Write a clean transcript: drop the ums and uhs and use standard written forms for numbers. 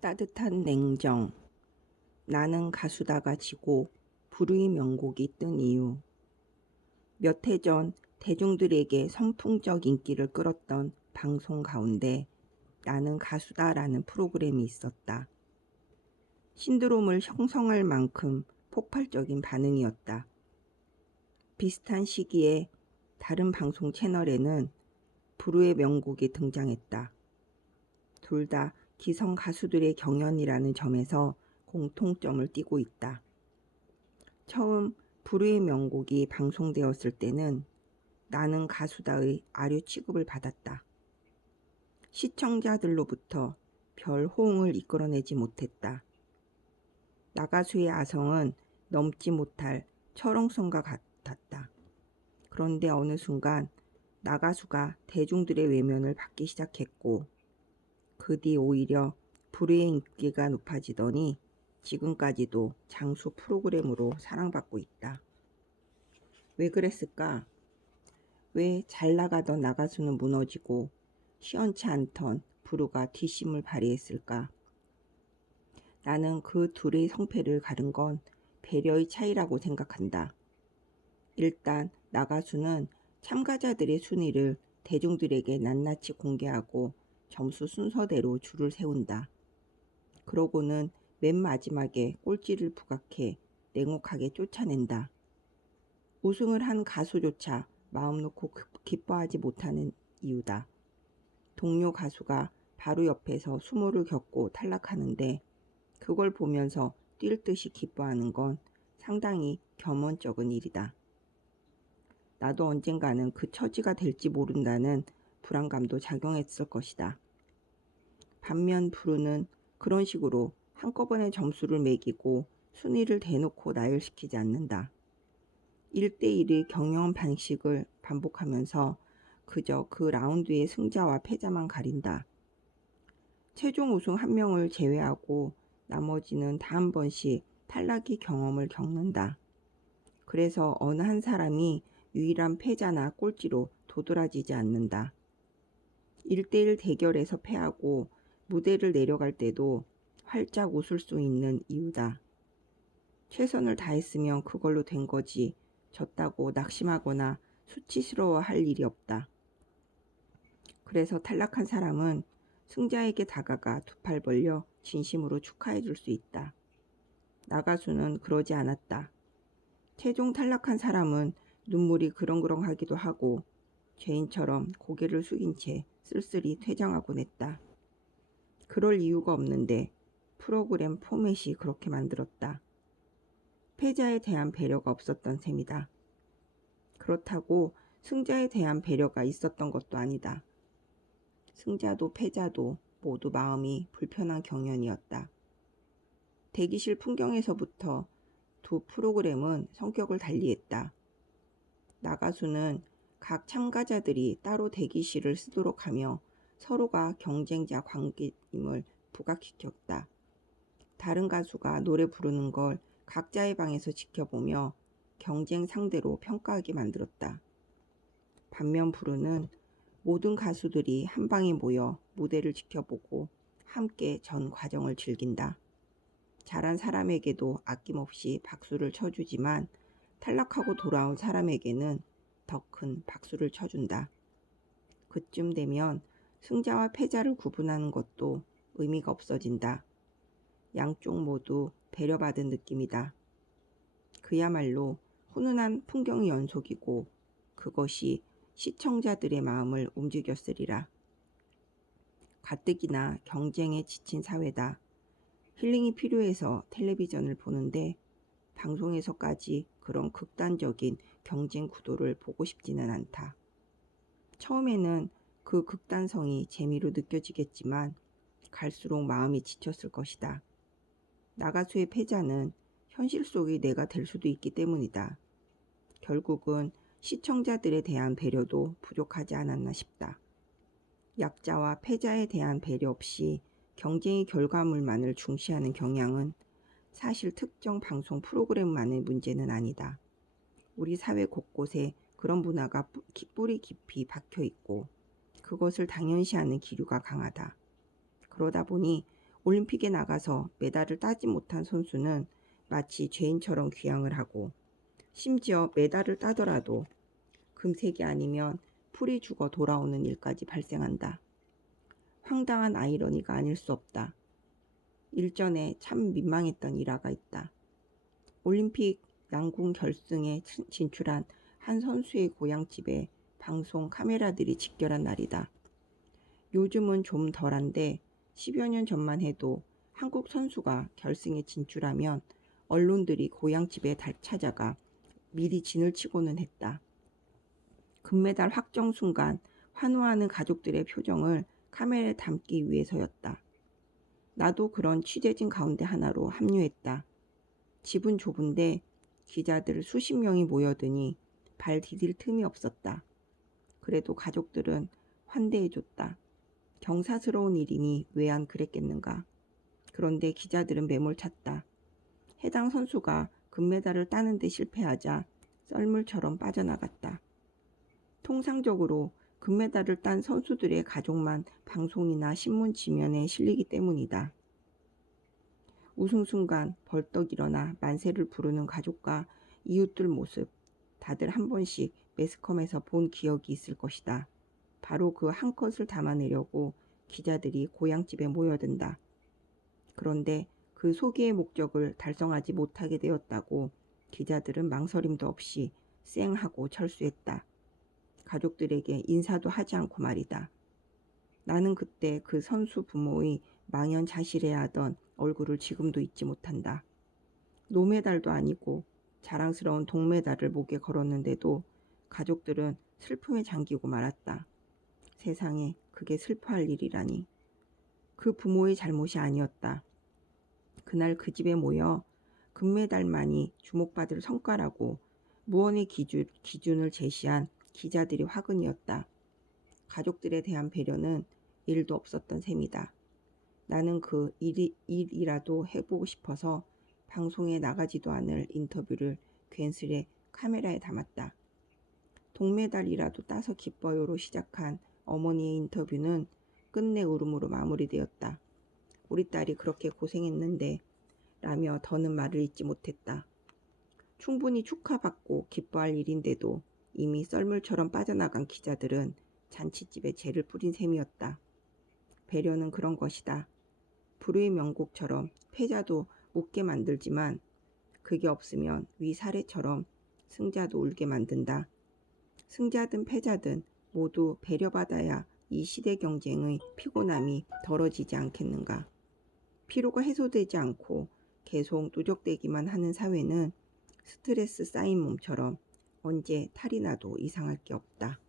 따뜻한 냉정. 나는 가수다가 지고 불의 명곡이 뜬 이유. 몇 해 전 대중들에게 선풍적 인기를 끌었던 방송 가운데 나는 가수다라는 프로그램이 있었다. 신드롬을 형성할 만큼 폭발적인 반응이었다. 비슷한 시기에 다른 방송 채널에는 불후의 명곡이 등장했다. 둘 다 기성 가수들의 경연이라는 점에서 공통점을 띠고 있다. 처음 불후의 명곡이 방송되었을 때는 나는 가수다의 아류 취급을 받았다. 시청자들로부터 별 호응을 이끌어내지 못했다. 나가수의 아성은 넘지 못할 철옹성과 같았다. 그런데 어느 순간 나가수가 대중들의 외면을 받기 시작했고 그 뒤 오히려 불후의 인기가 높아지더니 지금까지도 장수 프로그램으로 사랑받고 있다. 왜 그랬을까? 왜 잘 나가던 나가수는 무너지고 시원치 않던 불후가 뒷심을 발휘했을까? 나는 그 둘의 성패를 가른 건 배려의 차이라고 생각한다. 일단 나가수는 참가자들의 순위를 대중들에게 낱낱이 공개하고 점수 순서대로 줄을 세운다. 그러고는 맨 마지막에 꼴찌를 부각해 냉혹하게 쫓아낸다. 우승을 한 가수조차 마음 놓고 기뻐하지 못하는 이유다. 동료 가수가 바로 옆에서 수모를 겪고 탈락하는데 그걸 보면서 뛸 듯이 기뻐하는 건 상당히 겸언적인 일이다. 나도 언젠가는 그 처지가 될지 모른다는 불안감도 작용했을 것이다. 반면 불후는 그런 식으로 한꺼번에 점수를 매기고 순위를 대놓고 나열시키지 않는다. 1대1의 경영 방식을 반복하면서 그저 그 라운드의 승자와 패자만 가린다. 최종 우승 한 명을 제외하고 나머지는 다 한 번씩 탈락의 경험을 겪는다. 그래서 어느 한 사람이 유일한 패자나 꼴찌로 도드라지지 않는다. 1대1 대결에서 패하고 무대를 내려갈 때도 활짝 웃을 수 있는 이유다. 최선을 다했으면 그걸로 된 거지 졌다고 낙심하거나 수치스러워할 일이 없다. 그래서 탈락한 사람은 승자에게 다가가 두 팔 벌려 진심으로 축하해 줄 수 있다. 나가수는 그러지 않았다. 최종 탈락한 사람은 눈물이 그렁그렁하기도 하고 죄인처럼 고개를 숙인 채 쓸쓸히 퇴장하곤 했다. 그럴 이유가 없는데 프로그램 포맷이 그렇게 만들었다. 패자에 대한 배려가 없었던 셈이다. 그렇다고 승자에 대한 배려가 있었던 것도 아니다. 승자도 패자도 모두 마음이 불편한 경연이었다. 대기실 풍경에서부터 두 프로그램은 성격을 달리했다. 나가수는 각 참가자들이 따로 대기실을 쓰도록 하며 서로가 경쟁자 관계임을 부각시켰다. 다른 가수가 노래 부르는 걸 각자의 방에서 지켜보며 경쟁 상대로 평가하게 만들었다. 반면 불후는 모든 가수들이 한 방에 모여 무대를 지켜보고 함께 전 과정을 즐긴다. 잘한 사람에게도 아낌없이 박수를 쳐주지만 탈락하고 돌아온 사람에게는 더 큰 박수를 쳐준다. 그쯤 되면 승자와 패자를 구분하는 것도 의미가 없어진다. 양쪽 모두 배려받은 느낌이다. 그야말로 훈훈한 풍경의 연속이고 그것이 시청자들의 마음을 움직였으리라. 가뜩이나 경쟁에 지친 사회다. 힐링이 필요해서 텔레비전을 보는데 방송에서까지 그런 극단적인 경쟁 구도를 보고 싶지는 않다. 처음에는 그 극단성이 재미로 느껴지겠지만 갈수록 마음이 지쳤을 것이다. 나가수의 패자는 현실 속의 내가 될 수도 있기 때문이다. 결국은 시청자들에 대한 배려도 부족하지 않았나 싶다. 약자와 패자에 대한 배려 없이 경쟁의 결과물만을 중시하는 경향은 사실 특정 방송 프로그램만의 문제는 아니다. 우리 사회 곳곳에 그런 문화가 뿌리 깊이 박혀 있고 그것을 당연시하는 기류가 강하다. 그러다 보니 올림픽에 나가서 메달을 따지 못한 선수는 마치 죄인처럼 귀향을 하고, 심지어 메달을 따더라도 금색이 아니면 풀이 죽어 돌아오는 일까지 발생한다. 황당한 아이러니가 아닐 수 없다. 일전에 참 민망했던 일화가 있다. 올림픽 양궁 결승에 진출한 한 선수의 고향집에 방송 카메라들이 집결한 날이다. 요즘은 좀 덜한데 10여 년 전만 해도 한국 선수가 결승에 진출하면 언론들이 고향집에 찾아가 미리 진을 치고는 했다. 금메달 확정 순간 환호하는 가족들의 표정을 카메라에 담기 위해서였다. 나도 그런 취재진 가운데 하나로 합류했다. 집은 좁은데 기자들 수십 명이 모여드니 발 디딜 틈이 없었다. 그래도 가족들은 환대해줬다. 경사스러운 일이니 왜 안 그랬겠는가. 그런데 기자들은 매몰찼다. 해당 선수가 금메달을 따는 데 실패하자 썰물처럼 빠져나갔다. 통상적으로 금메달을 딴 선수들의 가족만 방송이나 신문 지면에 실리기 때문이다. 우승 순간 벌떡 일어나 만세를 부르는 가족과 이웃들 모습, 다들 한 번씩 매스컴에서 본 기억이 있을 것이다. 바로 그 한 컷을 담아내려고 기자들이 고향집에 모여든다. 그런데 그 소개의 목적을 달성하지 못하게 되었다고 기자들은 망설임도 없이 쌩하고 철수했다. 가족들에게 인사도 하지 않고 말이다. 나는 그때 그 선수 부모의 망연자실해하던 얼굴을 지금도 잊지 못한다. 노메달도 아니고 자랑스러운 동메달을 목에 걸었는데도 가족들은 슬픔에 잠기고 말았다. 세상에 그게 슬퍼할 일이라니. 그 부모의 잘못이 아니었다. 그날 그 집에 모여 금메달만이 주목받을 성과라고 무언의 기준을 제시한 기자들이 화근이었다. 가족들에 대한 배려는 일도 없었던 셈이다. 나는 그 일이라도 해보고 싶어서 방송에 나가지도 않을 인터뷰를 괜스레 카메라에 담았다. 동메달이라도 따서 기뻐요로 시작한 어머니의 인터뷰는 끝내 울음으로 마무리되었다. 우리 딸이 그렇게 고생했는데 라며 더는 말을 잇지 못했다. 충분히 축하받고 기뻐할 일인데도 이미 썰물처럼 빠져나간 기자들은 잔칫집에 재를 뿌린 셈이었다. 배려는 그런 것이다. 불후의 명곡처럼 패자도 웃게 만들지만 그게 없으면 위 사례처럼 승자도 울게 만든다. 승자든 패자든 모두 배려받아야 이 시대 경쟁의 피곤함이 덜어지지 않겠는가. 피로가 해소되지 않고 계속 누적되기만 하는 사회는 스트레스 쌓인 몸처럼 언제 탈이 나도 이상할 게 없다.